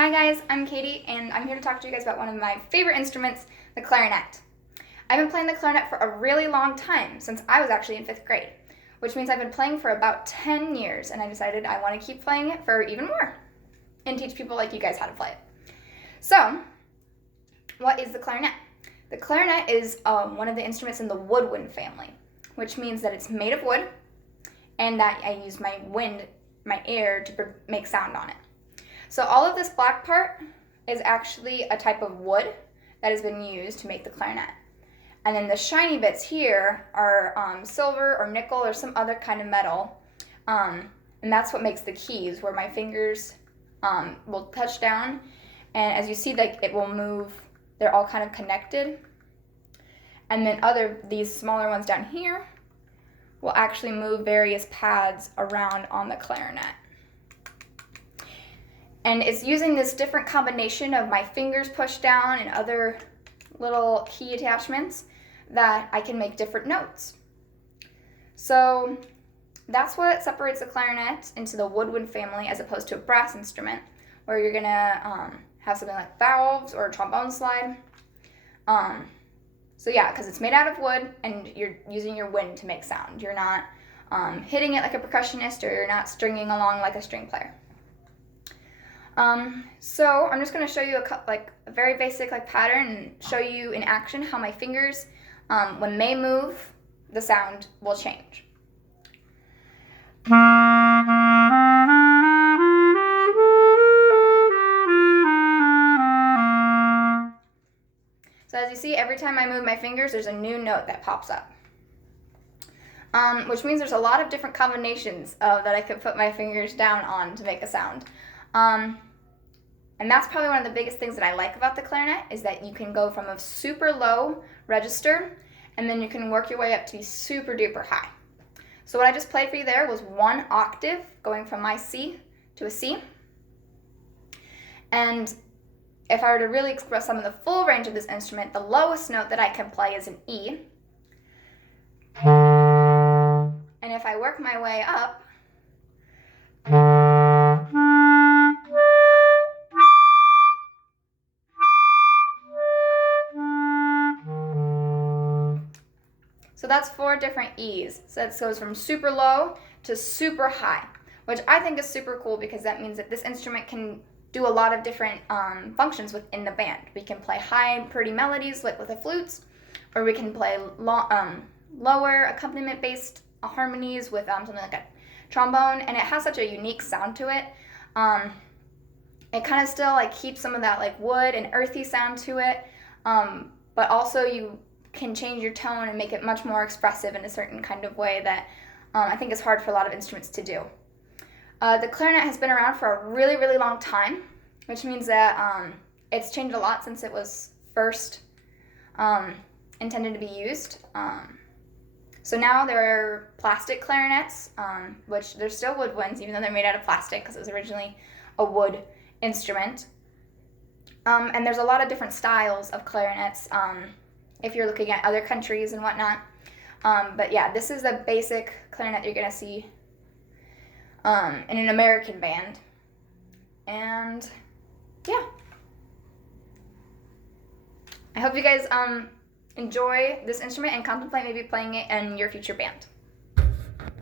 Hi guys, I'm Katie, and I'm here to talk to you guys about one of my favorite instruments, the clarinet. I've been playing the clarinet for a really long time, since I was actually in 5th grade, which means I've been playing for about 10 years, and I decided I want to keep playing it for even more, and teach people like you guys how to play it. So, what is the clarinet? The clarinet is one of the instruments in the woodwind family, which means that it's made of wood, and that I use my air to make sound on it. So all of this black part is actually a type of wood that has been used to make the clarinet. And then the shiny bits here are silver or nickel or some other kind of metal. And that's what makes the keys, where my fingers will touch down. And as you see, like, it will move. They're all kind of connected. And then these smaller ones down here will actually move various pads around on the clarinet. And it's using this different combination of my fingers pushed down and other little key attachments that I can make different notes. So that's what separates the clarinet into the woodwind family as opposed to a brass instrument, where you're gonna have something like valves or a trombone slide. So yeah, because it's made out of wood and you're using your wind to make sound. You're not hitting it like a percussionist, or you're not stringing along like a string player. So I'm just going to show you a very basic pattern and show you in action how my fingers, when they move, the sound will change. So as you see, every time I move my fingers, there's a new note that pops up. Which means there's a lot of different combinations that I could put my fingers down on to make a sound. And that's probably one of the biggest things that I like about the clarinet, is that you can go from a super low register, and then you can work your way up to be super duper high. So what I just played for you there was 1 octave, going from my C to a C. And if I were to really express some of the full range of this instrument, the lowest note that I can play is an E. And if I work my way up, so that's 4 different E's. So it goes from super low to super high, which I think is super cool, because that means that this instrument can do a lot of different functions within the band. We can play high, pretty melodies like with the flutes, or we can play lower accompaniment-based harmonies with something like a trombone, and it has such a unique sound to it. It kind of still keeps some of that wood and earthy sound to it, but also you can change your tone and make it much more expressive in a certain kind of way that I think is hard for a lot of instruments to do. The clarinet has been around for a really, really long time, which means that it's changed a lot since it was first intended to be used. So now there are plastic clarinets, which they're still woodwinds, even though they're made out of plastic, because it was originally a wood instrument. And there's a lot of different styles of clarinets, if you're looking at other countries and whatnot. But yeah, this is the basic clarinet you're going to see in an American band. And yeah, I hope you guys enjoy this instrument and contemplate maybe playing it in your future band.